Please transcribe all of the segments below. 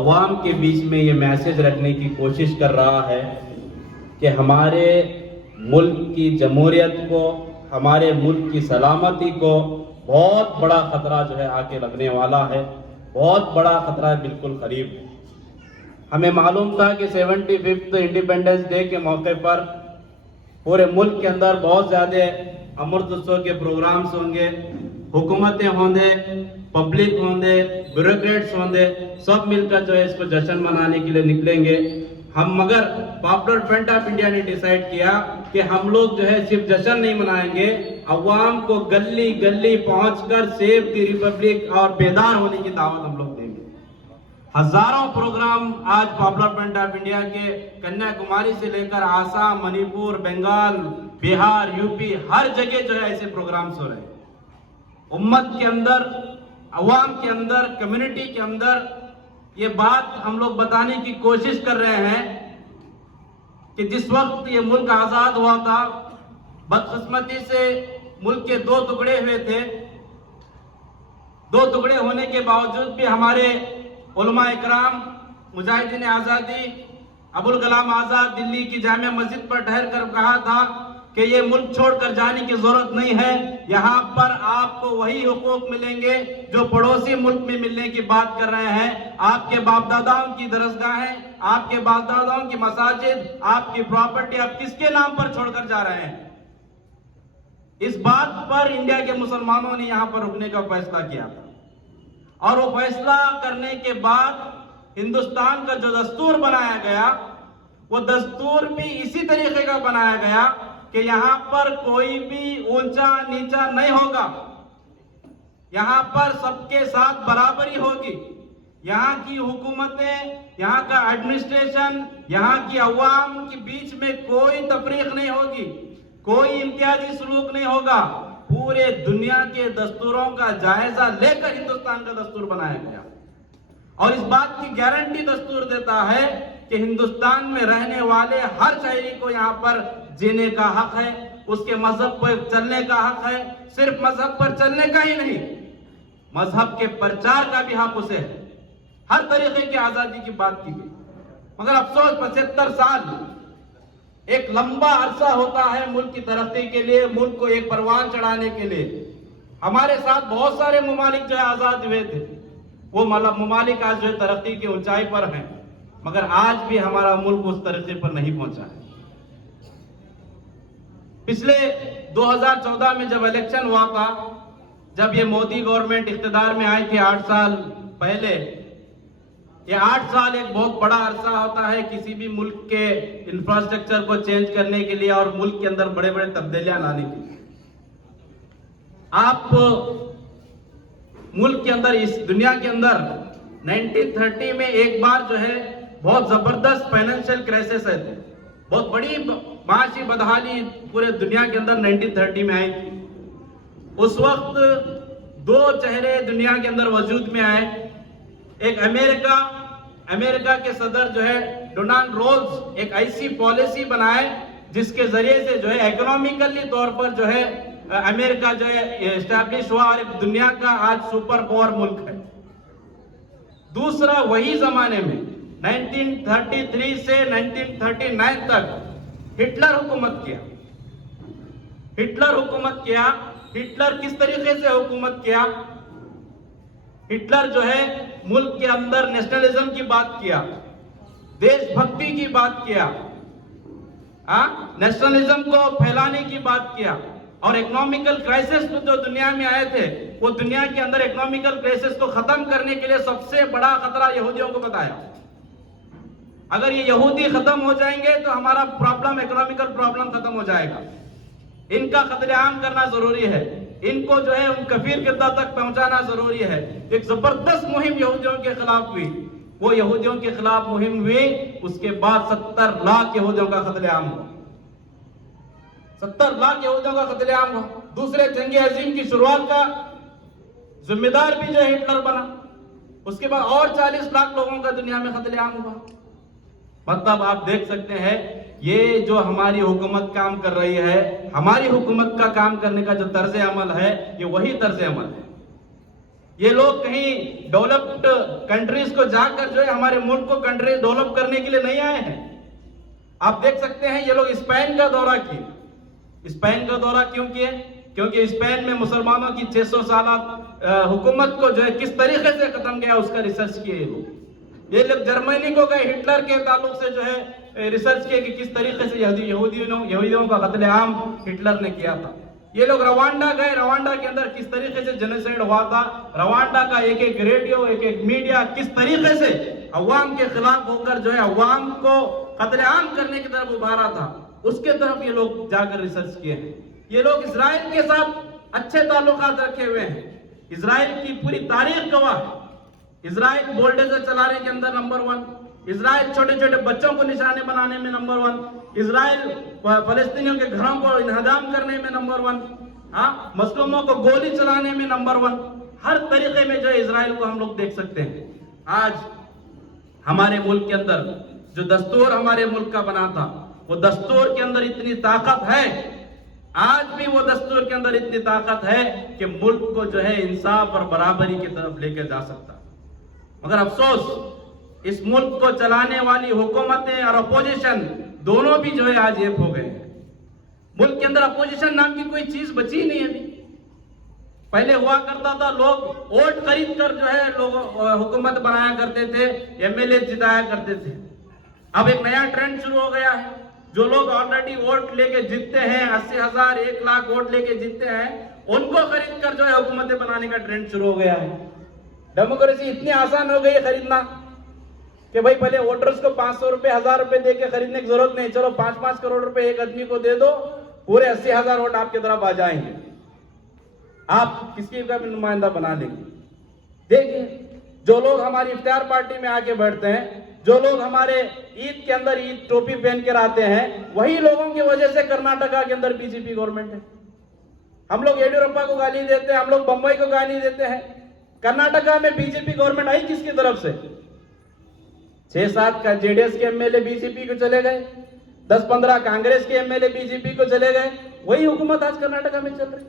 अवाम के बीच में ये मैसेज रखने की कोशिश कर रहा है कि हमारे मुल्क की जमहूरियत को, हमारे मुल्क की सलामती को बहुत बड़ा खतरा जो है आके लगने वाला है। बहुत बड़ा खतरा है, बिल्कुल करीब है। हमें मालूम था कि 75th इंडिपेंडेंस डे के मौके पर पूरे मुल्क के अंदर बहुत ज़्यादा अमृत उत्सव के प्रोग्राम्स होंगे, हुकूमतें होंगे, पब्लिक होंगे, ब्यूरोक्रेट्स होंगे, सब मिलकर जो है इसको जश्न मनाने के लिए निकलेंगे। हम मगर पॉपुलर फ्रंट ऑफ इंडिया ने डिसाइड किया कि हम लोग जो है सिर्फ जश्न नहीं मनाएंगे, अवाम को गली गली पहुंचकर सेव द रिपब्लिक और बेदार होने की दावत हम लोग देंगे। हजारों प्रोग्राम आज पॉपुलर फ्रंट ऑफ इंडिया के कन्याकुमारी से लेकर आसाम, मणिपुर, बंगाल, बिहार, यूपी, हर जगह जो है ऐसे प्रोग्राम्स हो रहे हैं। उम्मत के अंदर, अवाम के अंदर, कम्युनिटी के अंदर ये बात हम लोग बताने की कोशिश कर रहे हैं कि जिस वक्त ये मुल्क आजाद हुआ था, बदकिस्मती से मुल्क के दो टुकड़े हुए थे। दो टुकड़े होने के बावजूद भी हमारे उलमा इकराम, मुजाहिदीन आज़ादी, अबुल कलाम आज़ाद दिल्ली की जामिया मस्जिद पर ठहर कर कहा था कि ये मुल्क छोड़कर जाने की जरूरत नहीं है, यहाँ पर आपको वही हुकूक मिलेंगे जो पड़ोसी मुल्क में मिलने की बात कर रहे हैं। आपके बाप दादाओं की दरसगाहें, आपके बाप दादाओं की मसाजिद, आपकी प्रॉपर्टी आप किसके नाम पर छोड़कर जा रहे हैं? इस बात पर इंडिया के मुसलमानों ने यहाँ पर रुकने का फैसला किया था और वो फैसला करने के बाद हिंदुस्तान का जो दस्तूर बनाया गया, वो दस्तूर भी इसी तरीके का बनाया गया कि यहां पर कोई भी ऊंचा नीचा नहीं होगा, यहां पर सबके साथ बराबरी होगी। यहां की हुकूमतें, यहां का एडमिनिस्ट्रेशन, यहां की अवाम के बीच में कोई तफरीक नहीं होगी, कोई इम्तियाजी सलूक नहीं होगा। पूरे दुनिया के दस्तूरों का जायजा लेकर हिंदुस्तान का दस्तूर बनाया गया और इस बात की गारंटी दस्तूर देता है कि हिंदुस्तान में रहने वाले हर शहरी को यहाँ पर जीने का हक है, उसके मजहब पर चलने का हक है। सिर्फ मजहब पर चलने का ही नहीं, मजहब के प्रचार का भी हक उसे है। हर तरीके की आजादी की बात की गई, मगर अफसोस 75 साल एक लंबा अरसा होता है मुल्क की तरक्की के लिए, मुल्क को एक परवान चढ़ाने के लिए। हमारे साथ बहुत सारे मुमालिक जो है आजाद हुए थे, वो मुमालिक आज जो है तरक्की की ऊंचाई पर हैं, मगर आज भी हमारा मुल्क उस तरक्की पर नहीं पहुंचा है। पिछले 2014 में जब इलेक्शन हुआ था, जब ये मोदी गवर्नमेंट इख्तिदार में आई थी 8 साल पहले, ये 8 साल एक बहुत बड़ा अरसा होता है किसी भी मुल्क के इंफ्रास्ट्रक्चर को चेंज करने के लिए और मुल्क के अंदर बड़े बड़े तब्दीलियां लाने के लिए। आप मुल्क के अंदर, इस दुनिया के अंदर 1930 में एक बार जो है बहुत जबरदस्त फाइनेंशियल क्राइसिस आए थे, बहुत बड़ी माशी बदहाली पूरे दुनिया के अंदर 1930 में आई थी। उस वक्त दो चेहरे दुनिया के अंदर वजूद में आए। एक अमेरिका के सदर जो है डोनाल्ड रोल्स एक ऐसी पॉलिसी बनाए जिसके जरिए से जो है इकोनॉमिकली तौर पर जो है अमेरिका जो है एस्टैब्लिश हुआ और एक दुनिया का आज सुपर पावर मुल्क है। दूसरा, वही जमाने में 1933 से 1939 तक हिटलर हुकूमत किया। हिटलर किस तरीके से हुकूमत किया? हिटलर जो है मुल्क के अंदर नेशनलिज्म की बात किया, देशभक्ति की बात किया, नेशनलिज्म को फैलाने की बात किया और इकोनॉमिकल क्राइसिस जो दुनिया में आए थे, वो दुनिया के अंदर इकोनॉमिकल क्राइसिस को खत्म करने के लिए सबसे बड़ा खतरा यहूदियों को बताया। अगर ये यहूदी खत्म हो जाएंगे तो हमारा प्रॉब्लम, इकोनॉमिकल प्रॉब्लम खत्म हो जाएगा। इनका कत्लेआम करना जरूरी है, इनको जो है उन कफीर किरदा तक पहुंचाना जरूरी है। एक जबरदस्त मुहिम यहूदियों के खिलाफ हुई। वो यहूदियों के खिलाफ मुहिम हुई, उसके बाद 70 लाख यहूदियों का कत्लेआम हुआ। 70 लाख यहूदियों का कत्लेआम हुआ। दूसरे जंग अजीम की शुरुआत का जिम्मेदार भी जो हिटलर बना। उसके बाद और 40 लाख लोगों का दुनिया में कत्लेआम हुआ। मतलब आप देख सकते हैं ये जो हमारी हुकूमत काम कर रही है, हमारी हुकूमत का काम करने का जो तर्ज अमल है, ये वही तर्ज अमल है। ये लोग कहीं डेवलप्ड कंट्रीज को जाकर जो है हमारे मुल्क को कंट्री डेवलप करने के लिए नहीं आए हैं। आप देख सकते हैं ये लोग स्पेन का दौरा किए। स्पेन का दौरा क्यों किए? क्योंकि स्पेन में मुसलमानों की 600 साल हुकूमत को जो है किस तरीके से खत्म किया उसका रिसर्च किए ये लोग जर्मनी को गए, हिटलर के ताल्लुक से जो है रिसर्च किए कि किस तरीके से यहूदियों का कत्लेआम हिटलर ने किया था। ये लोग रवांडा गए, रवांडा के अंदर किस तरीके से जेनोसाइड हुआ था, रवांडा का एक एक रेडियो एक एक मीडिया किस तरीके से अवाम के खिलाफ होकर जो है अवाम को कत्लेआम करने की तरफ उभारा था, उसके तरफ ये लोग जाकर रिसर्च किए हैं। ये लोग इजराइल के साथ अच्छे ताल्लुकात रखे हुए हैं। इजराइल की पूरी तारीख गवाह है। इजराइल बुलडोजर चलाने के अंदर नंबर 1, इजराइल छोटे छोटे बच्चों को निशाने बनाने में नंबर 1, इजराइल फलस्तीनियों के घरों को इन्हदाम करने में नंबर 1, मुस्लिमों को गोली चलाने में नंबर 1, हर तरीके में जो है इजराइल को हम लोग देख सकते हैं। आज हमारे मुल्क के अंदर जो दस्तूर हमारे मुल्क का बना था, वो दस्तूर के अंदर इतनी ताकत है, आज भी वो दस्तूर के अंदर इतनी ताकत है कि मुल्क को जो है इंसाफ और बराबरी की तरफ लेकर जा सकता। मगर अफसोस इस मुल्क को चलाने वाली हुकूमतें और अपोजिशन दोनों भी जो है आज एक हो गए हैं। मुल्क के अंदर अपोजिशन नाम की कोई चीज बची नहीं है अभी। पहले हुआ करता था, लोग वोट खरीद कर जो है लोग हुकूमत बनाया करते थे, एमएलए जिताया करते थे। अब एक नया ट्रेंड शुरू हो गया है। जो लोग ऑलरेडी वोट लेके जीतते हैं, 80,000 1 लाख वोट लेके जीतते हैं, उनको खरीद कर जो है हुकूमतें बनाने का ट्रेंड शुरू हो गया है। डेमोक्रेसी इतनी आसान हो गई है खरीदना कि भाई पहले वोटर्स को 500 रुपए 1000 रुपए दे के खरीदने की जरूरत नहीं, चलो 5-5 करोड़ रुपए एक आदमी को दे दो, पूरे 80,000 वोट आपकी तरफ आ जाएंगे, आप किसकी का भी नुमाइंदा बना लेंगे। देखिए, जो लोग हमारी इफ्तार पार्टी में आके बैठते हैं, जो लोग हमारे ईद के अंदर ईद टोपी पहन कर आते हैं, वही लोगों की वजह से कर्नाटका के अंदर बीजेपी गवर्नमेंट है। हम लोग येडियुरप्पा को गाली देते हैं, हम लोग बंबई को गाली देते हैं। कर्नाटका में बीजेपी गवर्नमेंट आई किसकी तरफ से? 6-7 का जेडीएस के एमएलए बीजेपी को चले गए, 10-15 कांग्रेस के एमएलए बीजेपी को चले गए। वही हुकूमत आज कर्नाटका में चल रही।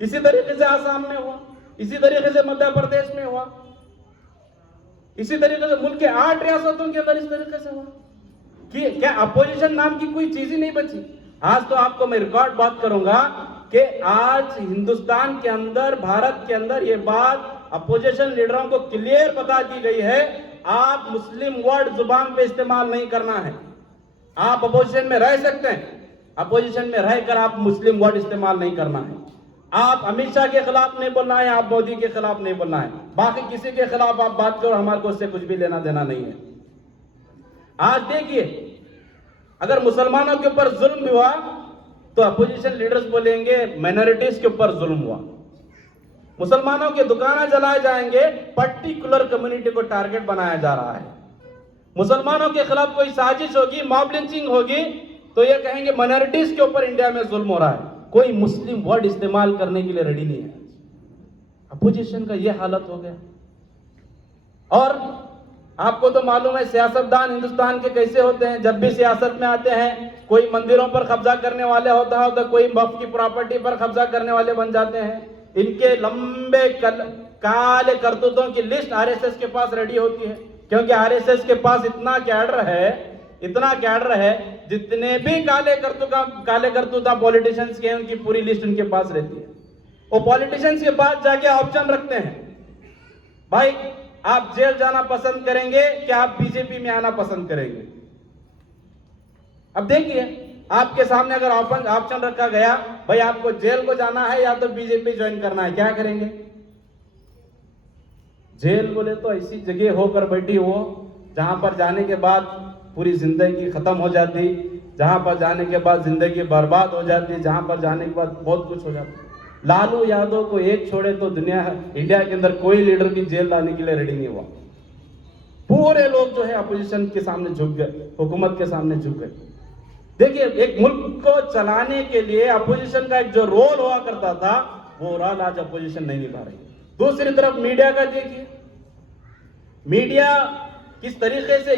इसी तरीके से आसाम में हुआ, इसी तरीके से मध्य प्रदेश में हुआ, इसी तरीके से मुल्क के 8 रियासतों के अंदर इस तरीके से हुआ कि क्या अपोजिशन नाम की कोई चीज ही नहीं बची। आज तो आपको मैं रिकॉर्ड बात करूंगा कि आज हिंदुस्तान के अंदर, भारत के अंदर ये बात अपोजिशन लीडरों को क्लियर बता दी गई है, आप मुस्लिम वर्ड जुबान पे इस्तेमाल नहीं करना है। आप अपोजिशन में रह सकते हैं, अपोजिशन में रहकर आप मुस्लिम वर्ड इस्तेमाल नहीं करना है। आप अमित शाह के खिलाफ नहीं बोलना है, आप मोदी के खिलाफ नहीं बोलना है, बाकी किसी के खिलाफ आप बात करो, हमारे को उससे कुछ भी लेना देना नहीं है। आज देखिए, अगर मुसलमानों के ऊपर जुल्म हुआ तो अपोजिशन लीडर्स बोलेंगे माइनॉरिटीज के ऊपर जुल्म हुआ। मुसलमानों के दुकानें जलाए जाएंगे, पर्टिकुलर कम्युनिटी को टारगेट बनाया जा रहा है। मुसलमानों के खिलाफ कोई साजिश होगी, मॉब लिंचिंग होगी, तो ये कहेंगे माइनॉरिटीज के ऊपर इंडिया में जुल्म हो रहा है। कोई मुस्लिम वर्ड इस्तेमाल करने के लिए रेडी नहीं है। अपोजिशन का यह हालत हो गया। और आपको तो मालूम है सियासतदान हिंदुस्तान के कैसे होते हैं। जब भी सियासत में आते हैं, कोई मंदिरों पर कब्जा करने वाले होता है तो कोई वक्फ की प्रॉपर्टी पर कब्जा करने वाले बन जाते हैं। इनके लंबे काले करतूतों की लिस्ट आरएसएस के पास रेडी होती है, क्योंकि आरएसएस के पास इतना कैडर है, जितने भी काले करतूता पॉलिटिशियंस के, उनकी पूरी लिस्ट उनके पास रहती है। वो पॉलिटिशियंस के पास जाके ऑप्शन रखते हैं, भाई आप जेल जाना पसंद करेंगे क्या आप बीजेपी में आना पसंद करेंगे। अब देखिए, आपके सामने अगर ऑप्शन रखा गया, भाई आपको जेल को जाना है या तो बीजेपी ज्वाइन करना है, क्या करेंगे? जेल बोले तो ऐसी जगह होकर बैठी हो जहां पर जाने के बाद पूरी जिंदगी खत्म हो जाती, जहां पर जाने के बाद जिंदगी बर्बाद हो जाती, जहां पर जाने के बाद बहुत कुछ हो जाता। लालू यादव को एक छोड़े तो इंडिया के अंदर कोई लीडर भी जेल लाने के लिए रेडी नहीं हुआ। पूरे लोग जो है अपोजिशन के सामने झुक गए, हुकूमत के सामने झुक गए। देखिए, एक मुल्क को चलाने के लिए अपोजिशन का एक जो रोल हुआ करता था, वो रोल आज अपोजिशन नहीं निभा रही। दूसरी तरफ मीडिया का देखिए, मीडिया किस तरीके से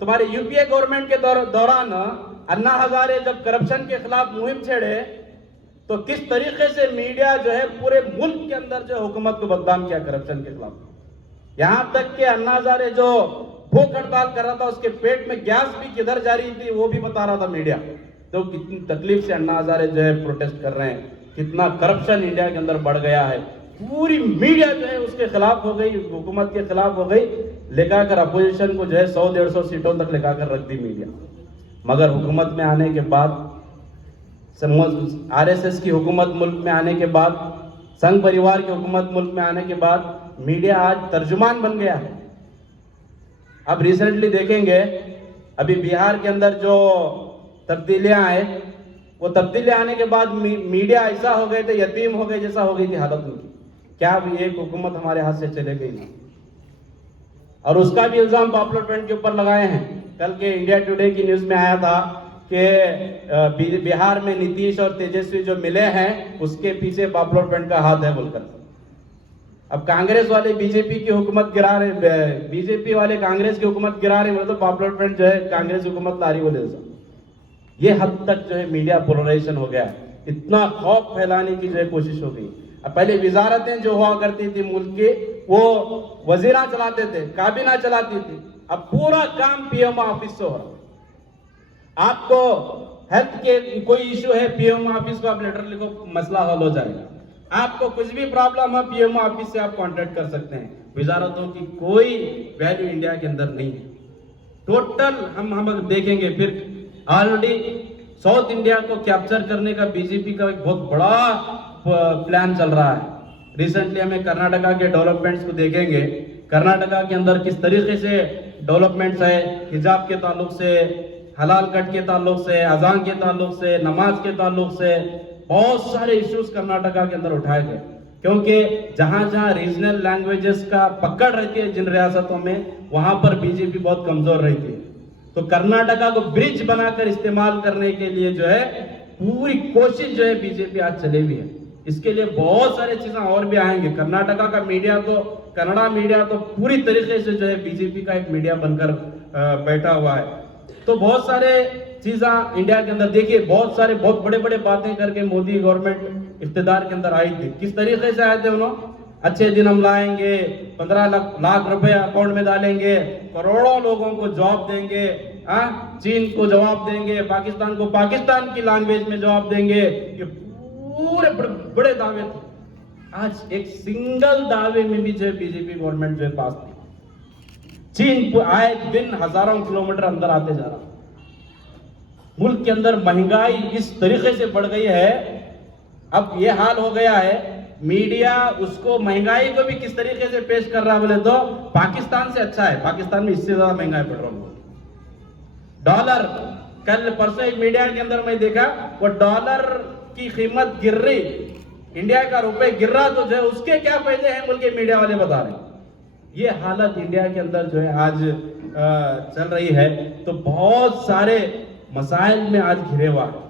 तुम्हारे यूपीए गवर्नमेंट के दौरान अन्ना हजारे जब करप्शन के खिलाफ मुहिम छेड़े तो किस तरीके से मीडिया जो है पूरे मुल्क के अंदर जो हुकूमत को बदनाम किया करप्शन के खिलाफ। यहां तक कि अन्ना हजारे जो भूख हड़ताल कर रहा था उसके पेट में गैस भी किधर जा रही थी वो भी बता रहा था मीडिया। तो कितनी तकलीफ से अन्ना हजारे जो है प्रोटेस्ट कर रहे हैं, कितना करप्शन इंडिया के अंदर बढ़ गया है। पूरी मीडिया जो है उसके खिलाफ हो गई, हुकूमत के खिलाफ हो गई, लेकर अपोजिशन को जो है 100-150 सीटों तक लेकर रख दी मीडिया। मगर हुकूमत में आने के बाद, आरएसएस की हुकूमत मुल्क में आने के बाद, संघ परिवार की हुकूमत मुल्क में आने के बाद मीडिया आज तर्जुमान बन गया है। अब रिसेंटली देखेंगे, अभी बिहार के अंदर जो तब्दीलियां आए, वो तब्दीलियां आने के बाद मीडिया ऐसा हो गए थे, यतीम हो गए जैसा हो गई थी हालत उनकी। क्या अभी एक हुकूमत हमारे हाथ से चले गई ना? और उसका भी इल्जाम पॉपुलर फ्रंट के ऊपर लगाए हैं। कल के इंडिया टुडे की न्यूज में आया था कि बिहार में नीतीश और तेजस्वी जो मिले हैं उसके पीछे पॉपुलर फ्रंट का हाथ है बोलकर। अब कांग्रेस वाले बीजेपी की हुकूमत गिरा रहे, बीजेपी वाले कांग्रेस की हुकूमत गिरा रहे, मतलब पॉपुलर फ्रंट जो है कांग्रेस हुकूमत ला रही बोले। ये हद तक जो है मीडिया पोलराइजेशन हो गया, इतना खौफ फैलाने की जो है कोशिश हो गई। अब पहले विजारतें जो हुआ करती थी मुल्क की, वो वजीरा चलाते थे, काबीना चलाती थी। अब पूरा काम पीएम ऑफिस से हो रहा। आपको हेल्थ के कोई इशू है, पीएम ऑफिस को आप लेटर लिखो, मसला हल हो जाएगा। आपको कुछ भी प्रॉब्लम है, पीएम ऑफिस से आप कांटेक्ट कर सकते हैं। विजारतों की कोई वैल्यू इंडिया के अंदर नहीं है। टोटल हम देखेंगे, फिर ऑलरेडी साउथ इंडिया को कैप्चर करने का बीजेपी का एक बहुत बड़ा प्लान चल रहा है। रिसेंटली हमें कर्नाटका के डेवलपमेंट्स को देखेंगे। कर्नाटका के अंदर किस तरीके से डेवलपमेंट्स है, हिजाब के ताल्लुक से, हलाल कट के ताल्लुक से, अजान के ताल्लुक से, नमाज के ताल्लुक से बहुत सारे इश्यूज कर्नाटका के अंदर उठाए गए। क्योंकि जहां जहां रीजनल लैंग्वेजेस का पकड़ रहती है जिन रियासतों में, वहां पर बीजेपी बहुत कमजोर रहती है। तो कर्नाटका को ब्रिज बनाकर इस्तेमाल करने के लिए जो है पूरी कोशिश जो है बीजेपी आज चले हुई है। इसके लिए बहुत सारे चीजें और भी आएंगे। कर्नाटका का मीडिया तो, कन्नड़ा मीडिया तो पूरी तरीके से जो है बीजेपी का एक मीडिया बनकर बैठा हुआ है। तो बहुत सारे चीजें इंडिया के अंदर देखिए, बहुत सारे बहुत बड़े बड़े बातें करके मोदी गवर्नमेंट इख्तिदार के अंदर आई थी। किस तरीके से आए थे उन्होंने? अच्छे दिन हम लाएंगे, 15 लाख रुपए अकाउंट में डालेंगे, करोड़ों लोगों को जॉब देंगे, चीन को जवाब देंगे, पाकिस्तान को पाकिस्तान की लैंग्वेज में जवाब देंगे। ये पूरे बड़े दावे थे। आज एक सिंगल दावे में भी जो बीजेपी गवर्नमेंट जो है पास नहीं। चीन आए दिन हजारों किलोमीटर अंदर आते जा रहा। मुल्क के अंदर महंगाई इस तरीके से बढ़ गई है, अब ये हाल हो गया है। मीडिया उसको महंगाई को भी किस तरीके से पेश कर रहा है बोले तो पाकिस्तान से अच्छा है। पाकिस्तान में इससे ज्यादा महंगा है पेट्रोल, डॉलर। कल परसों एक मीडिया के अंदर मैं देखा, वो डॉलर की कीमत गिर रही, इंडिया का रुपए गिर रहा, तो जो है उसके क्या फायदे हैं बोल के मीडिया वाले बता रहे हैं। ये हालत इंडिया के अंदर जो है आज चल रही है। तो बहुत सारे मसाइल में आज घिरे हुआ है।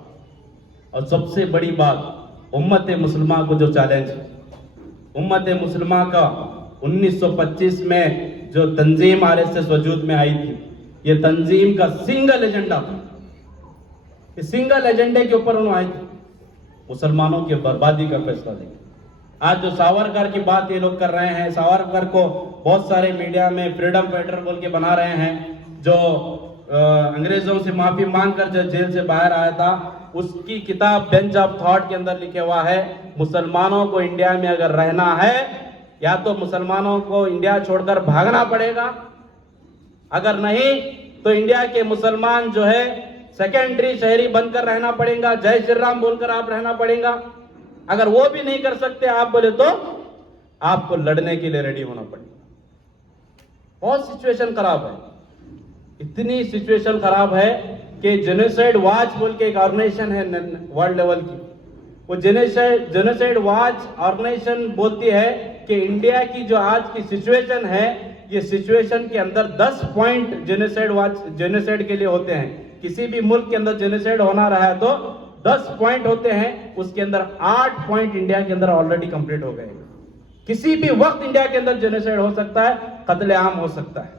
और सबसे बड़ी बात, उम्मत मुसलमा को जो चैलेंज है, उम्मत मुसलमा का 1925 में जो तंजीम आरएसएस वजूद में आई थी, ये तंजीम का सिंगल एजेंडा था। इस सिंगल एजेंडे के ऊपर उन्होंने आए थे, मुसलमानों की बर्बादी का फैसला लेंगे। आज जो सावरकर की बात ये लोग कर रहे हैं, सावरकर को बहुत सारे मीडिया में फ्रीडम फाइटर बोल के बना रहे हैं, जो अंग्रेजों से माफी मांगकर जो जेल से बाहर आया था, उसकी किताब बेंच ऑफ थॉट के अंदर लिखे हुआ है, मुसलमानों को इंडिया में अगर रहना है या तो मुसलमानों को इंडिया छोड़कर भागना पड़ेगा, अगर नहीं तो इंडिया के मुसलमान जो है सेकेंडरी शहरी बनकर रहना पड़ेगा, जय श्री राम बोलकर आप रहना पड़ेगा। अगर वो भी नहीं कर सकते आप बोले तो आपको लड़ने के लिए रेडी होना पड़ेगा। बहुत सिचुएशन खराब है, इतनी सिचुएशन खराब है कि जेनोसाइड वॉच बोल के एक ऑर्गेनाइजेशन है वर्ल्ड लेवल की, वो जेनोसाइड वॉच ऑर्गेनाइजेशन बोलती है कि इंडिया की जो आज की सिचुएशन है, ये सिचुएशन के अंदर 10 पॉइंट जेनोसाइड के लिए होते हैं। किसी भी मुल्क के अंदर जेनोसाइड होना रहा है तो 10 पॉइंट होते हैं, उसके अंदर 8 पॉइंट इंडिया के अंदर ऑलरेडी कंप्लीट हो गए। किसी भी वक्त इंडिया के अंदर जेनोसाइड हो सकता है, कत्लेआम हो सकता है।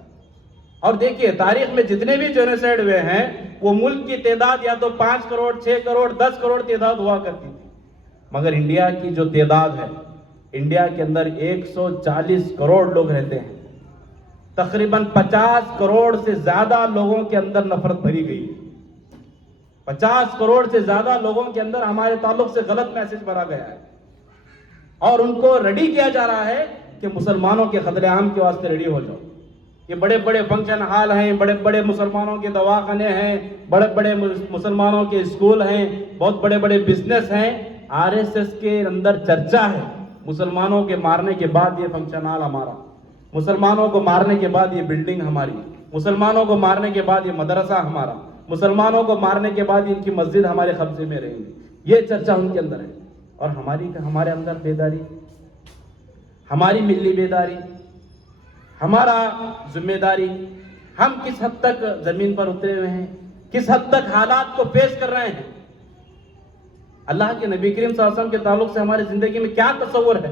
और देखिए तारीख में जितने भी जेनोसाइड हुए हैं, वो मुल्क की तादाद या तो 5 करोड़, 6 करोड़, 10 करोड़ तादाद हुआ करती थी। मगर इंडिया की जो तादाद है, इंडिया के अंदर 140 करोड़ लोग रहते हैं। तकरीबन 50 करोड़ से ज्यादा लोगों के अंदर नफरत भरी गई है। 50 करोड़ से ज्यादा लोगों के अंदर हमारे ताल्लुक से गलत मैसेज भरा गया है और उनको रेडी किया जा रहा है कि मुसलमानों के खतरेआम के वास्ते रेडी हो जाओ। ये बड़े बड़े फंक्शन हॉल हैं, बड़े बड़े मुसलमानों के दवाखाने हैं, बड़े बड़े मुसलमानों के स्कूल हैं, बहुत बड़े बड़े बिजनेस हैं। आरएसएस के अंदर चर्चा है मुसलमानों के मारने के बाद ये फंक्शन हॉल हमारा, मुसलमानों को मारने के बाद ये बिल्डिंग हमारी, मुसलमानों को मारने के बाद ये मदरसा हमारा, मुसलमानों को मारने के बाद इनकी मस्जिद हमारे कब्जे में रहेंगी। ये चर्चा उनके अंदर है। और हमारे अंदर बेदारी, हमारी मिली बेदारी, हमारा जिम्मेदारी, हम किस हद तक जमीन पर उतरे हुए हैं, किस हद तक हालात को पेश कर रहे हैं। अल्लाह के नबी करीम सल्लल्लाहु अलैहि वसल्लम के ताल्लुक से हमारी जिंदगी में क्या तस्वर है,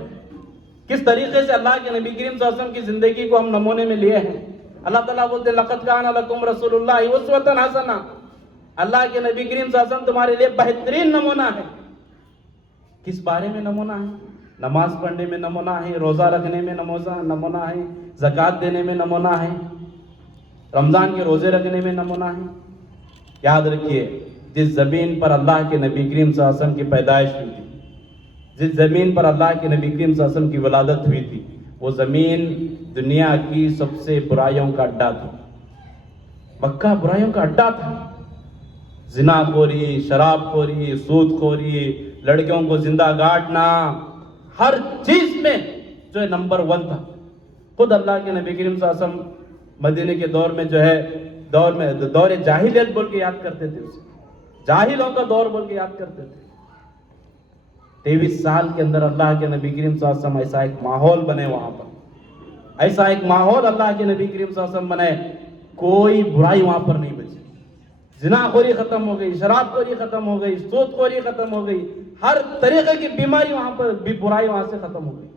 किस तरीके से अल्लाह के नबी करीम सल्लल्लाहु अलैहि वसल्लम की जिंदगी को हम नमूने में लिए हैं। अल्लाह ताला बोलते हैं लक़द काना लकुम रसूलुल्लाहि उस्वतुन हसना, अल्लाह के नबी करीम सल्लल्लाहु अलैहि वसल्लम तुम्हारे लिए बेहतरीन नमूना है। किस बारे में नमूना है? नमाज पढ़ने में नमूना है, रोजा रखने में नमूना है, ज़कात देने में नमूना है, रमजान के रोजे रखने में नमूना है। याद रखिए, जिस जमीन पर अल्लाह के नबी करीम सल्लल्लाहु अलैहि वसल्लम की पैदाइश हुई थी, जिस जमीन पर अल्लाह के नबी करीम सल्लल्लाहु अलैहि वसल्लम की विलादत हुई थी, वो जमीन दुनिया की सबसे बुराइयों का अड्डा था। मक्का बुराइयों का अड्डा था। जिनाखोरी, शराबखोरी, सूदखोरी, लड़कियों को जिंदा गाड़ना, हर चीज में जो है नंबर 1 था। खुद अल्लाह के नबी करीम सल्लल्लाहु अलैहि वसल्लम मदीने के दौर में जो है दौर जाहिलियत बोल के याद करते थे, उसे जाहिलों का दौर बोल के याद करते थे। 23 साल के अंदर अल्लाह के नबी करीम सल्लल्लाहु अलैहि वसल्लम ऐसा एक माहौल बने, वहां पर ऐसा एक माहौल अल्लाह के नबी करीम सल्लल्लाहु अलैहि वसल्लम बनाए, कोई बुराई वहां पर नहीं बची। जिनाखोरी खत्म हो गई, शराबखोरी खत्म हो गई, सूदखोरी खत्म हो गई, हर तरीके की बीमारी वहां पर भी, बुराई वहां से खत्म हो गई।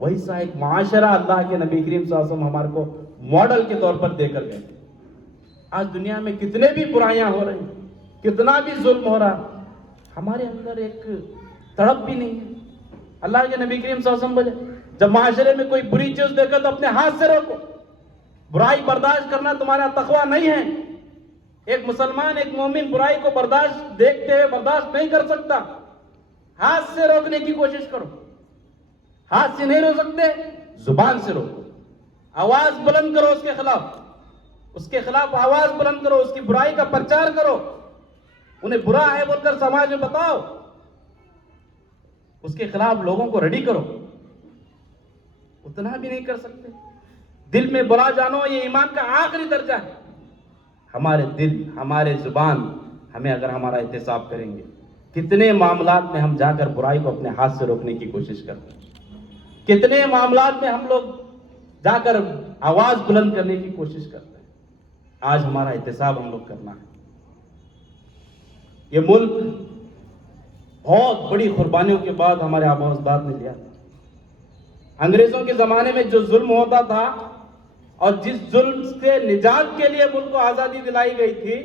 वही सा एक माशरा अल्लाह के नबी करीम सल्लल्लाहु अलैहि वसल्लम हमारे को मॉडल के तौर पर देकर गए। आज दुनिया में कितने भी बुराइयां हो रही, कितना भी जुल्म हो रहा, हमारे अंदर एक तड़प भी नहीं है। अल्लाह के नबी करीम सल्लल्लाहु अलैहि वसल्लम बोले, जब माशरे में कोई बुरी चीज देखो तो अपने हाथ से रोको। बुराई बर्दाश्त करना तुम्हारा तकवा नहीं है। एक मुसलमान, एक मोमिन बुराई को बर्दाश्त देखते हुए बर्दाश्त नहीं कर सकता। हाथ से रोकने की कोशिश करो। हाथ से नहीं रोक सकते, जुबान से रोको, आवाज बुलंद करो उसके खिलाफ आवाज बुलंद करो, उसकी बुराई का प्रचार करो, उन्हें बुरा है बोलकर समाज में बताओ, उसके खिलाफ लोगों को रेडी करो। उतना भी नहीं कर सकते। दिल में बुरा जानो, ये ईमान का आखिरी दर्जा है। हमारे दिल, हमारे जुबान, हमें अगर हमारा एहतिसाब करेंगे, कितने मामलात में हम जाकर बुराई को अपने हाथ से रोकने की कोशिश करते हैं, कितने मामलात में हम लोग जाकर आवाज बुलंद करने की कोशिश करते हैं। आज हमारा एहतिसाब हम लोग करना है। ये मुल्क बहुत बड़ी कुर्बानियों के बाद हमारे आबा अजदाद ने लिया था। अंग्रेजों के जमाने में जो जुल्म होता था और जिस जुल्म से निजात के लिए मुल्क को आजादी दिलाई गई थी,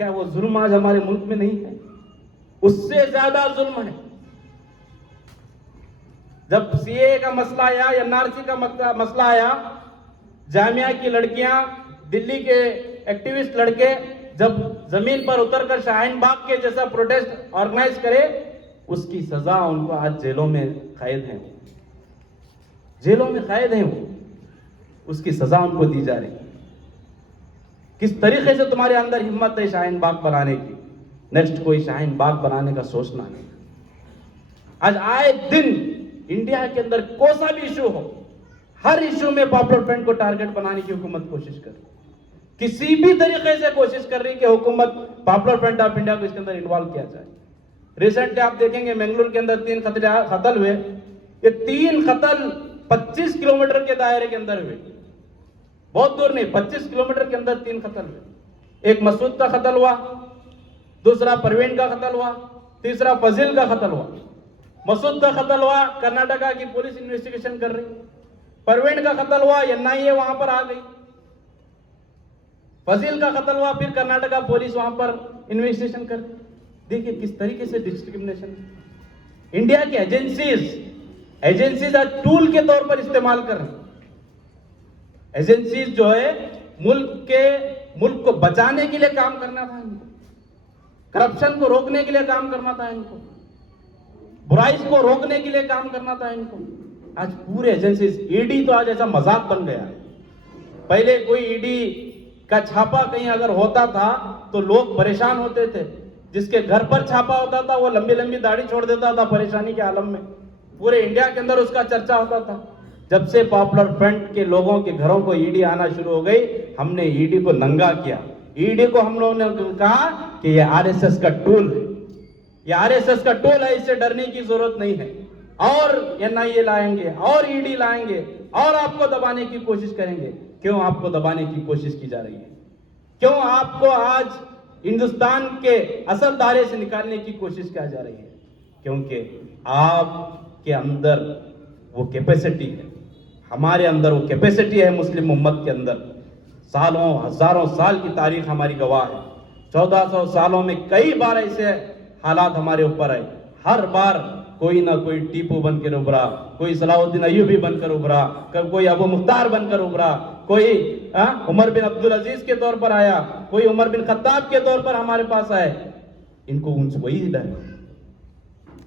क्या वो जुल्म आज हमारे मुल्क में नहीं है? उससे ज्यादा जुल्म है। जब सीए का मसला आया, एनआरसी का मसला आया, जामिया की लड़कियां, दिल्ली के एक्टिविस्ट लड़के जब जमीन पर उतरकर शाहीन बाग के जैसा प्रोटेस्ट ऑर्गेनाइज करे, उसकी सजा उनको आज जेलों में कैद है, जेलों में कैद है वो, उसकी सजा उनको दी जा रही। किस तरीके से तुम्हारे अंदर हिम्मत है शाहीन बाग बनाने की? नेक्स्ट कोई शाहीन बाग बनाने का सोचना नहीं। आज आए दिन इंडिया के अंदर कोई सा भी इशू हो, हर इशू में पॉपुलर फ्रंट को टारगेट बनाने की हुकूमत कोशिश कर रही, किसी भी तरीके से कोशिश कर रही कि हुकूमत पॉपुलर फ्रंट ऑफ इंडिया को इसके अंदर इन्वॉल्व किया जाए। रिसेंटली आप देखेंगे मंगलुरु के अंदर 3 कत्ल हुए। ये 3 कत्ल 25 किलोमीटर के दायरे के अंदर हुए, बहुत दूर नहीं, 25 किलोमीटर के अंदर 3 कत्ल हुए। एक मसूद का कत्ल हुआ, दूसरा परवीन का कत्ल हुआ, तीसरा फजील का कत्ल हुआ। मसूद का कत्ल हुआ, कर्नाटका की पुलिस इन्वेस्टिगेशन कर रही। परवीन का कत्ल हुआ, एनआईए वहां पर आ गई। फजील का कत्ल हुआ, फिर कर्नाटका पुलिस वहां पर इन्वेस्टिगेशन कर रही। देखिए किस तरीके से डिस्क्रिमिनेशन। इंडिया की एजेंसीज आज टूल के तौर पर इस्तेमाल कर रहे हैं। एजेंसीज जो है मुल्क को बचाने के लिए काम करना था इनको, करप्शन को रोकने के लिए काम करना था इनको, बुराई को रोकने के लिए काम करना था इनको। आज पूरे एजेंसीज, ईडी तो आज ऐसा मजाक बन गया। पहले कोई ईडी का छापा कहीं अगर होता था तो लोग परेशान होते थे। जिसके घर पर छापा होता था वो लंबी लंबी दाढ़ी छोड़ देता था परेशानी के आलम में। पूरे इंडिया के अंदर उसका चर्चा होता था। जब से पॉपुलर फ्रंट के लोगों के घरों को ईडी आना शुरू हो गई, हमने ईडी को नंगा किया। ईडी को हम लोगों ने कहा कि ये आरएसएस का टूल है, ये आरएसएस का टूल है, इससे डरने की जरूरत नहीं है। और एनआईए लाएंगे और ईडी लाएंगे और आपको दबाने की कोशिश करेंगे। क्यों आपको दबाने की कोशिश की जा रही है? क्यों आपको आज हिंदुस्तान के असल दायरे से निकालने की कोशिश की जा रही है? क्योंकि आपके अंदर वो कैपेसिटी है, हमारे अंदर वो कैपेसिटी है। मुस्लिम उम्मत के अंदर सालों हजारों साल की तारीख हमारी गवाह है। 1400 सालों में कई बार ऐसे हालात हमारे ऊपर आए। हर बार कोई ना कोई टीपू बनकर उभरा, कोई सलाहुद्दीन अय्यूबी बनकर उभरा, कोई अबू मुख्तार बनकर उभरा, कोई उमर बिन अब्दुल अजीज के तौर पर आया, कोई उमर बिन खत्ताब के तौर पर हमारे पास आए। इनको उनसे वही डर है।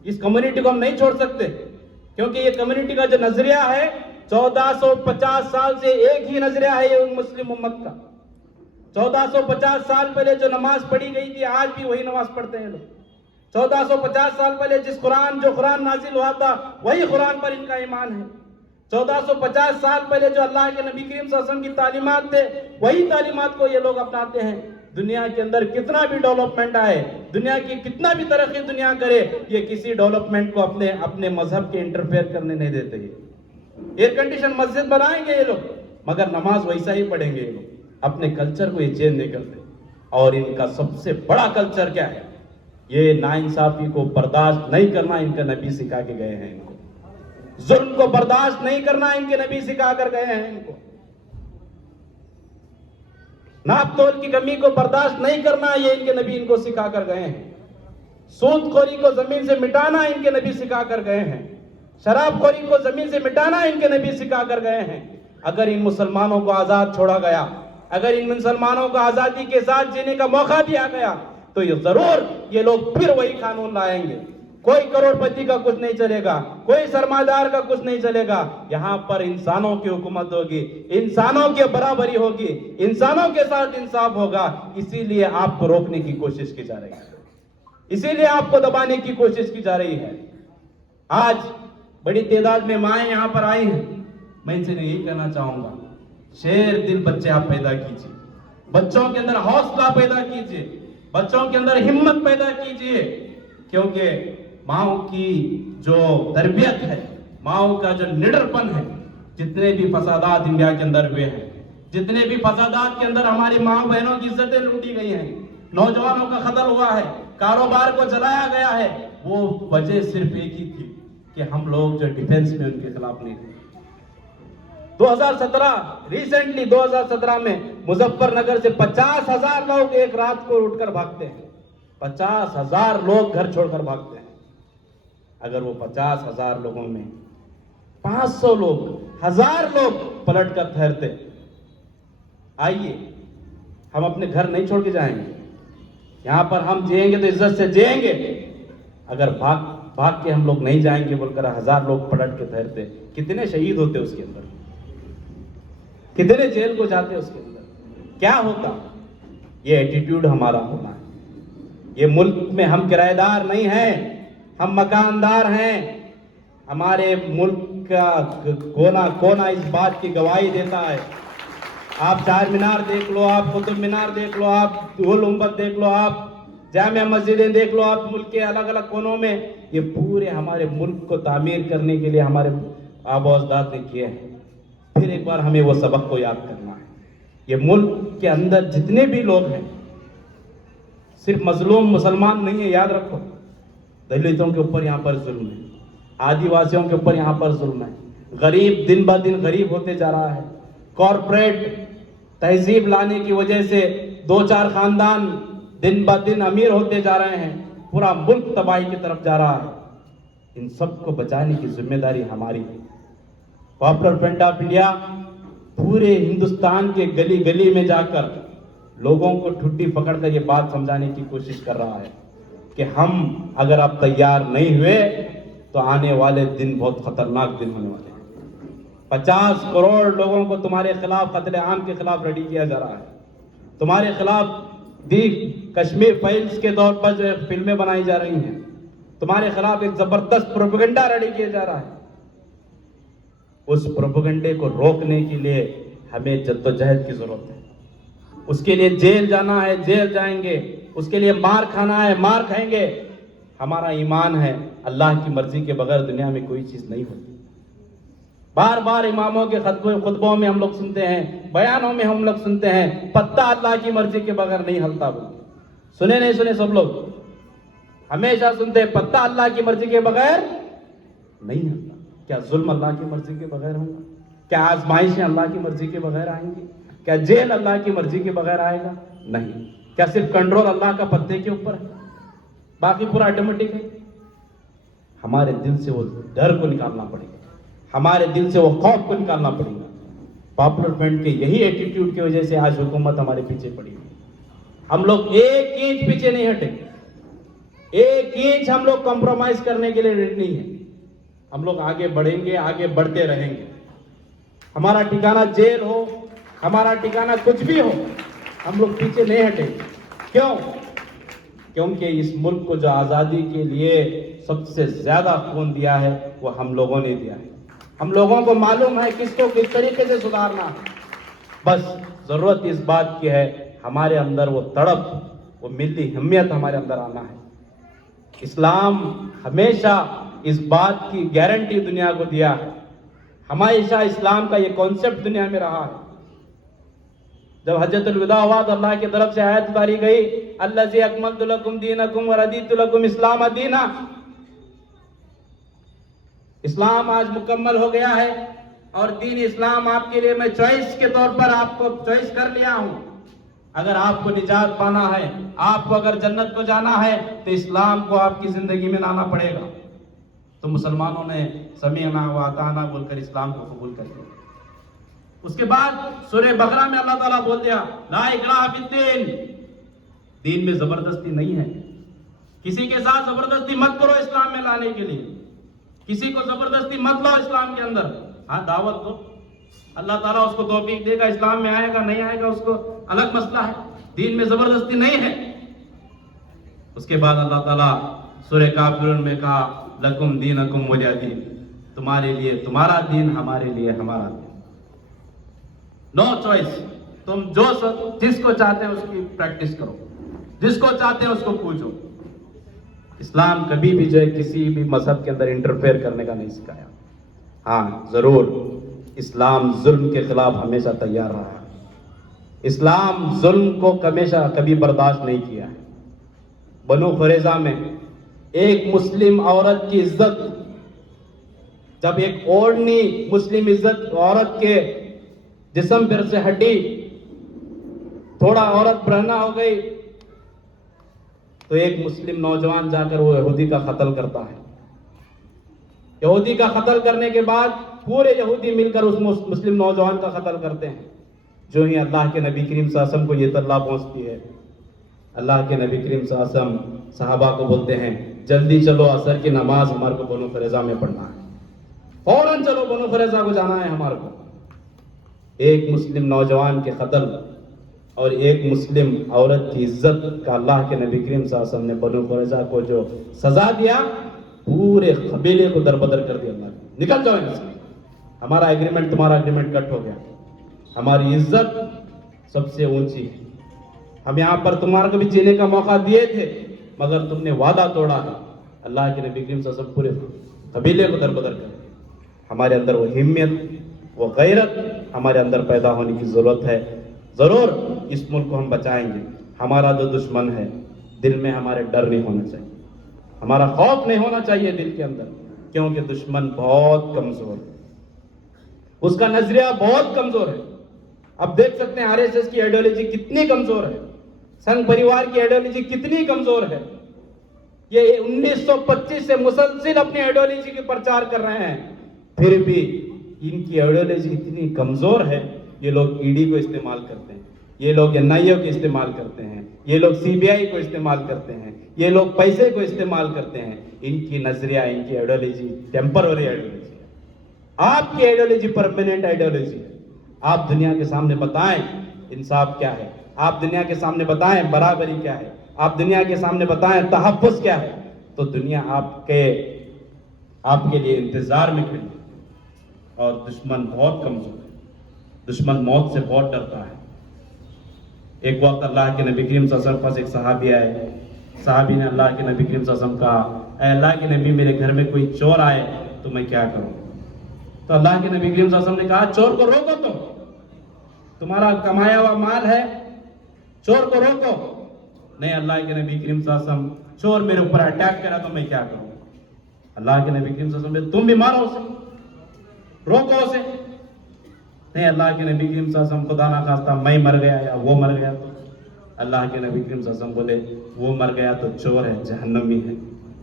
इस कम्युनिटी को हम नहीं छोड़ सकते, क्योंकि ये कम्युनिटी का जो नजरिया है 1450 साल से एक ही नजरिया है ये मुस्लिम उम्मत का। 1450 साल पहले जो नमाज पढ़ी गई थी आज भी वही नमाज पढ़ते हैं लोग। 1450 साल पहले जो कुरान नाजिल हुआ था वही कुरान पर इनका ईमान है। 1450 साल पहले जो अल्लाह के नबी करीम सल्लल्लाहु अलैहि वसल्लम की तालीमात थे वही तालीमात को ये लोग अपनाते हैं। दुनिया के अंदर कितना भी डेवलपमेंट आए, दुनिया की कितना भी तरक्की दुनिया करे, ये किसी डेवलपमेंट को अपने मजहब के इंटरफेयर करने नहीं देते। एयर कंडीशन मस्जिद बनाएंगे ये लोग, मगर नमाज वैसा ही पढ़ेंगे ये लोग। अपने कल्चर को ये चेंज नहीं करते। और इनका सबसे बड़ा कल्चर क्या है? ये नाइंसाफी को बर्दाश्त नहीं करना इनके नबी सिखा के गए हैं। इनको जुल्म को बर्दाश्त नहीं करना इनके नबी सिखा कर गए हैं। इनको नाप तोल की कमी को बर्दाश्त नहीं करना ये इनके नबी इनको सिखा कर गए हैं। सूदखोरी को जमीन से मिटाना इनके नबी सिखा कर गए हैं। शराबखोरी को जमीन से मिटाना इनके नबी सिखा कर गए हैं। अगर इन मुसलमानों को आजाद छोड़ा गया, अगर इन मुसलमानों को आजादी के साथ जीने का मौका दिया गया, तो ये जरूर ये लोग फिर वही कानून लाएंगे। कोई करोड़पति का कुछ नहीं चलेगा, कोई सरमादार का कुछ नहीं चलेगा। यहाँ पर इंसानों की हुकूमत होगी, इंसानों की बराबरी होगी, इंसानों के साथ इंसाफ होगा। इसीलिए आपको रोकने की कोशिश की जा रही है, इसीलिए आपको दबाने की कोशिश की जा रही है। आज बड़ी तादाद में माएं यहाँ पर आई हैं। मैं इनसे यही कहना चाहूंगा, शेर दिल बच्चे आप पैदा कीजिए, बच्चों के अंदर हौसला पैदा कीजिए, बच्चों के अंदर हिम्मत पैदा कीजिए। क्योंकि माओ की जो तरबियत है, माओ का जो निडरपन है, जितने भी फसादात इंडिया के अंदर हुए हैं, जितने भी फसादात के अंदर हमारी माँ बहनों की इज्जतें लूटी गई हैं, नौजवानों का कत्ल हुआ है, कारोबार को जलाया गया है, वो वजह सिर्फ एक ही थी कि हम लोग जो डिफेंस में उनके खिलाफ नहीं थे। 2017 में मुजफ्फरनगर से 50,000 लोग एक रात को उठकर भागते हैं। 50,000 लोग घर छोड़कर भागते हैं। अगर वो 50,000 लोगों में 500 लोग, 1000 लोग पलट कर ठहरते, आइए हम अपने घर नहीं छोड़ के जाएंगे, यहां पर हम जिएंगे तो इज्जत से जिएंगे। अगर भाग के हम लोग नहीं जाएंगे बोलकर 1000 लोग पलट के ठहरते, कितने शहीद होते उसके अंदर, कितने जेल को जाते उसके अंदर, क्या होता? ये एटीट्यूड हमारा होना है। ये मुल्क में हम किराएदार नहीं हैं, हम मकानदार हैं। हमारे मुल्क का कोना कोना इस बात की गवाही देता है। आप चार मीनार देख लो, आप कुतुब मीनार देख लो, आप गोल गुंबद देख लो, आप जामिया मस्जिदें देख लो, आप मुल्क के अलग अलग कोनों में, ये पूरे हमारे मुल्क को तामीर करने के लिए हमारे आबा अजदाद ने किए हैं। फिर एक बार हमें वो सबक को याद करना है। ये मुल्क के अंदर जितने भी लोग हैं, सिर्फ मजलूम मुसलमान नहीं है, याद रखो। दलितों के ऊपर यहाँ पर जुल्म है, आदिवासियों के ऊपर यहाँ पर जुल्म है, गरीब दिन ब दिन गरीब होते जा रहा है। कॉरपोरेट तहजीब लाने की वजह से 2-4 खानदान दिन ब दिन अमीर होते जा रहे हैं, पूरा मुल्क तबाही की तरफ जा रहा है। इन सबको बचाने की जिम्मेदारी हमारी है। पॉपुलर फ्रंट ऑफ इंडिया पूरे हिंदुस्तान के गली गली में जाकर लोगों को ठुड्डी पकड़कर ये बात समझाने की कोशिश कर रहा है कि हम अगर आप तैयार नहीं हुए तो आने वाले दिन बहुत खतरनाक दिन होने वाले हैं। 50 करोड़ लोगों को तुम्हारे खिलाफ कत्ले आम के खिलाफ रेडी किया जा रहा है। तुम्हारे खिलाफ दी कश्मीर फाइल्स के तौर पर जो फिल्में बनाई जा रही हैं, तुम्हारे खिलाफ एक जबरदस्त प्रोपेगेंडा रेडी किया जा रहा है। उस प्रोपेगेंडे को रोकने के लिए हमें जद्दोजहद की जरूरत है। उसके लिए जेल जाना है, जेल जाएंगे। उसके लिए मार खाना है, मार खाएंगे। हमारा ईमान है अल्लाह की मर्जी के बगैर दुनिया में कोई चीज नहीं होती। बार बार इमामों के खुतबों में हम लोग सुनते हैं, बयानों में हम लोग सुनते हैं, पत्ता अल्लाह की मर्जी के बगैर नहीं हलता। बोल सुने नहीं सुने सब लोग हमेशा सुनते हैं, पत्ता अल्लाह की मर्जी के बगैर नहीं हलता। क्या जुल्म अल्लाह की मर्जी के बगैर होगा? क्या आजमाइशें अल्लाह की मर्जी के बगैर आएंगी? क्या जेल अल्लाह की मर्जी के बगैर आएगा? नहीं। क्या सिर्फ कंट्रोल अल्लाह का पत्ते के ऊपर है, बाकी पूरा ऑटोमेटिक है? हमारे दिल से वो डर को निकालना पड़ेगा, हमारे दिल से वो खौफ को निकालना पड़ेगा। पॉपुलर फ्रंट के यही एटीट्यूड की वजह से आज हुकूमत हमारे पीछे पड़ी है। हम लोग एक इंच पीछे नहीं हटे, एक इंच हम लोग कॉम्प्रोमाइज करने के लिए रेडी नहीं है। हम लोग आगे बढ़ेंगे, आगे बढ़ते रहेंगे। हमारा ठिकाना जेल हो, हमारा ठिकाना कुछ भी हो, हम लोग पीछे नहीं हटेंगे। क्यों? क्योंकि इस मुल्क को जो आजादी के लिए सबसे ज्यादा खून दिया है वो हम लोगों ने दिया है। हम लोगों को मालूम है किसको किस तरीके से सुधारना है। बस जरूरत इस बात की है, हमारे अंदर वो तड़प, वो मिली हिम्मत हमारे अंदर आना है। इस्लाम हमेशा इस बात की गारंटी दुनिया को दिया है। हमेशा इस्लाम का ये कॉन्सेप्ट दुनिया में रहा है। जब हज्जतुल विदा हुआ तो अल्लाह की तरफ से आयत उतारी गई, अल्लज़ी अकमलतु लकुम दीनकुम व रदीतु लकुम इस्लाम दीना। इस्लाम आज मुकम्मल हो गया है और दीन इस्लाम आपके लिए मैं चॉइस के तौर पर आपको चॉइस कर लिया हूं। अगर आपको निजात पाना है, आपको अगर जन्नत को जाना है तो इस्लाम को आपकी जिंदगी में लाना पड़ेगा। तो मुसलमानों ने समीअना व अताना बोलकर इस्लाम को कबूल कर लिया। उसके बाद सूरह बकरा में अल्लाह ताला बोल दिया, ला इकराह फिद्दीन, दीन में जबरदस्ती नहीं है। किसी के साथ जबरदस्ती मत करो इस्लाम में लाने के लिए, किसी को जबरदस्ती मत लाओ इस्लाम के अंदर। हाँ, दावत दो, अल्लाह ताला उसको तौफीक देगा, इस्लाम में आएगा नहीं आएगा उसको अलग मसला है। दीन में जबरदस्ती नहीं है। उसके बाद अल्लाह ताला सूरह काफिरून में कहा, लकुम दीनकुम वलिया दीन, तुम्हारे लिए तुम्हारा दीन, हमारे लिए हमारा दीन। No choice. तुम जिसको चाहते हैं उसकी प्रैक्टिस करो, जिसको चाहते हैं उसको पूछो। इस्लाम कभी भी जो है किसी भी मजहब के अंदर इंटरफेयर करने का नहीं सिखाया। हाँ जरूर, इस्लाम जुल्म के खिलाफ हमेशा तैयार रहा है। इस्लाम जुल्म को हमेशा कभी बर्दाश्त नहीं किया है। बनु कुरैज़ा में एक मुस्लिम औरत की इज्जत, जब एक ओढ़नी मुस्लिम इज्जत औरत के जिस्म पर से हटी, थोड़ा औरत बरहना हो गई, तो एक मुस्लिम नौजवान जाकर वो यहूदी का कत्ल करता है। यहूदी का कत्ल करने के बाद पूरे यहूदी मिलकर उस मुस्लिम नौजवान का कत्ल करते हैं। जो ही अल्लाह के नबी करीम सल्लल्लाहु अलैहि वसल्लम को ये तल्ला पहुंचती है, अल्लाह के नबी करीम सल्लल्लाहु अलैहि वसल्लम सहाबा को बोलते हैं, जल्दी चलो, असर की नमाज हमारे को बनु कुरैज़ा में पढ़ना है, फौरन चलो, बनु कुरैज़ा को जाना है हमारे को। एक मुस्लिम नौजवान के कत्ल और एक मुस्लिम औरत की इज्जत का अल्लाह के नबी करीम सल्लल्लाहु अलैहि वसल्लम ने बनु कुरैज़ा को जो सजा दिया, पूरे कबीले को दरबदर कर दिया। अल्लाह निकल जाओ यहाँ से, हमारा एग्रीमेंट तुम्हारा एग्रीमेंट कट हो गया, हमारी इज्जत सबसे ऊंची है। हम यहाँ पर तुम्हारे को भी जीने का मौका दिए थे, मगर तुमने वादा तोड़ा है। अल्लाह के नबी करीम सल्लल्लाहु अलैहि वसल्लम पूरे कबीले को दरबदर कर दिया। हमारे अंदर वो हिम्मत, वो गैरत हमारे अंदर पैदा होने की जरूरत है। जरूर इस मुल्क को हम बचाएंगे। हमारा जो दुश्मन है, दिल में हमारे डर नहीं होना चाहिए, हमारा खौफ नहीं होना चाहिए दिल के अंदर, क्योंकि दुश्मन बहुत कमजोर है, उसका नजरिया बहुत कमजोर है। अब देख सकते हैं आरएसएस की आइडियोलॉजी कितनी कमजोर है, संघ परिवार की आइडियोलॉजी कितनी कमजोर है। ये 1925 से मुसलसिल अपनी आइडियोलॉजी की प्रचार कर रहे हैं, फिर भी इनकी आइडियोलॉजी इतनी कमजोर है, ये लोग ईडी को इस्तेमाल करते हैं, ये लोग एनआईए को इस्तेमाल करते हैं, ये लोग सीबीआई को इस्तेमाल करते हैं, ये लोग पैसे को इस्तेमाल करते हैं। इनकी नजरिया, इनकी आइडियोलॉजी टेम्पररी आइडियोलॉजी है। आपकी आइडियोलॉजी परमानेंट आइडियोलॉजी है। आप दुनिया के सामने बताएं इंसाफ क्या है, आप दुनिया के सामने बताएं बराबरी क्या है, आप दुनिया के सामने बताएं तहफ़्फ़ुज़ क्या है, तो दुनिया आपके लिए इंतजार में खड़ी है। और दुश्मन बहुत कमजोर है, दुश्मन मौत से बहुत डरता है। एक वक्त अल्लाह के नबी करीम सल्लल्लाहु अलैहि वसल्लम के पास एक सहाबी आए, सहाबी ने अल्लाह के नबी करीम सल्लल्लाहु अलैहि वसल्लम कहा, ऐ अल्लाह के नबी, मेरे घर में कोई चोर आए तो मैं क्या करूं? तो अल्लाह के नबी करीम सल्लल्लाहु अलैहि वसल्लम ने कहा, चोर को रोको, तुम्हारा कमाया हुआ माल है, चोर को रोको। नहीं, अल्लाह के नबी करीम सल्लल्लाहु अलैहि वसल्लम, चोर मेरे ऊपर अटैक करा तो मैं क्या करूं? अल्लाह के नबी करीम सल्लल्लाहु अलैहि वसल्लम, तुम भी मारो उसे, रोको उसे। नहीं, अल्लाह के नबी करीम सल्लल्लाहु अलैहि वसल्लम, खुदा ना खास्ता मैं मर गया या वो मर गया तो? अल्लाह के नबी करीम सल्लल्लाहु अलैहि वसल्लम बोले, वो मर गया तो चोर है, जहन्नमी है,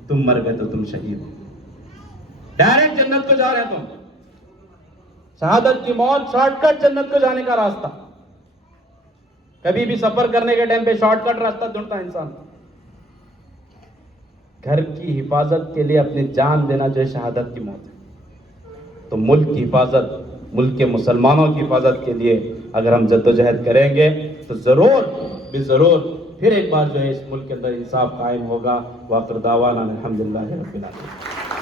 तुम मर गए तो तुम शहीद हो, डायरेक्ट जन्नत को जा रहे तुम। शहादत की मौत शॉर्टकट जन्नत को जाने का रास्ता। कभी भी सफर करने के टाइम पे शॉर्टकट रास्ता ढूंढता है इंसान। घर की हिफाजत के लिए अपनी जान देना जो है शहादत की मौत है। तो मुल्क की हिफाजत, मुल्क के मुसलमानों की हिफाजत के लिए अगर हम जद्दोजहद करेंगे तो जरूर फिर एक बार जो है इस मुल्क के अंदर इंसाफ कायम होगा। वाक़िर दावाना अल्हम्दुलिल्लाहि रब्बिल आलमीन।